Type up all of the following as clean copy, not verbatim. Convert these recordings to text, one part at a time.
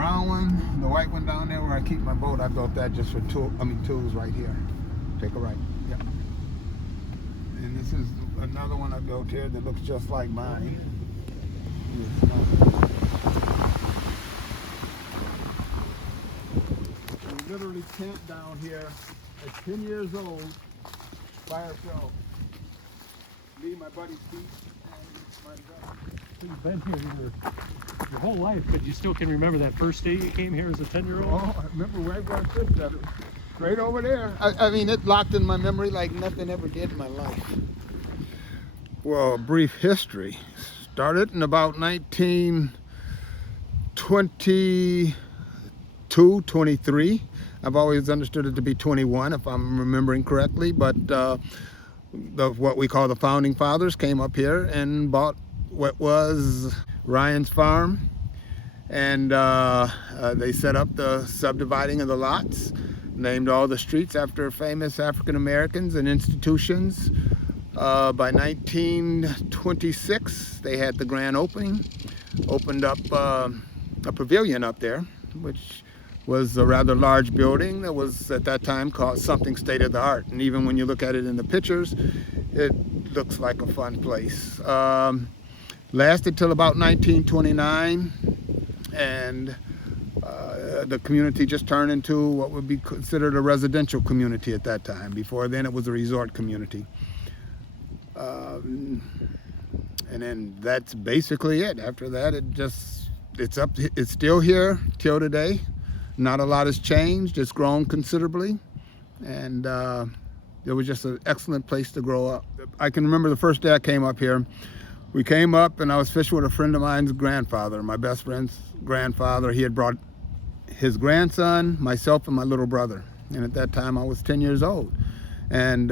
brown one, the white one down there where I keep my boat, I built that just for tools right here. Take a right. Yeah. And this is another one I built here that looks just like mine. We literally camped down here at 10 years old by ourselves. Me, my buddy Pete, and my brother. You've been here your whole life, but you still can remember that first day you came here as a 10-year-old? Oh, I remember right where I fished at it. Right over there. I mean, it locked in my memory like nothing ever did in my life. Well, a brief history. Started in about 1922, 23. I've always understood it to be 21, if I'm remembering correctly, but what we call the founding fathers came up here and bought what was Ryan's farm, and they set up the subdividing of the lots, named all the streets after famous African Americans and institutions. By 1926, they had the grand opening, opened up a pavilion up there, which was a rather large building that was at that time called something state of the art. And even when you look at it in the pictures, it looks like a fun place. Lasted till about 1929, and the community just turned into what would be considered a residential community at that time. Before then, it was a resort community. And then that's basically it. After that, it's still here till today. Not a lot has changed. It's grown considerably, and it was just an excellent place to grow up. I can remember the first day I came up here. We came up and I was fishing with a friend of mine's grandfather, my best friend's grandfather. He had brought his grandson, myself, and my little brother. And at that time I was 10 years old. And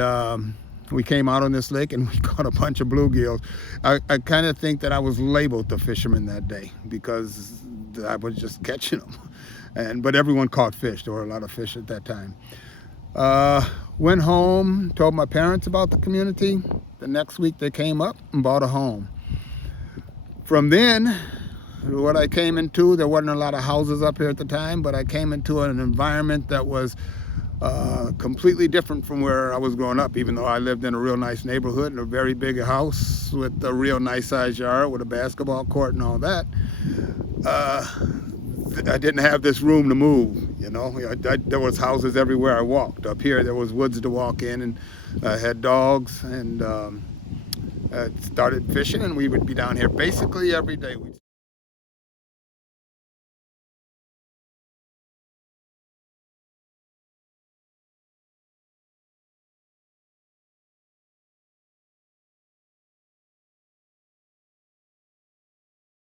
we came out on this lake and we caught a bunch of bluegills. I kind of think that I was labeled the fisherman that day because I was just catching them. But everyone caught fish. There were a lot of fish at that time. Went home, told my parents about the community. The next week they came up and bought a home. From then, what I came into, there wasn't a lot of houses up here at the time, but I came into an environment that was completely different from where I was growing up, even though I lived in a real nice neighborhood in a very big house with a real nice sized yard with a basketball court and all that. I didn't have this room to move, you know. There was houses everywhere I walked. Up here there was woods to walk in, and I had dogs, and started fishing, and we would be down here basically every day.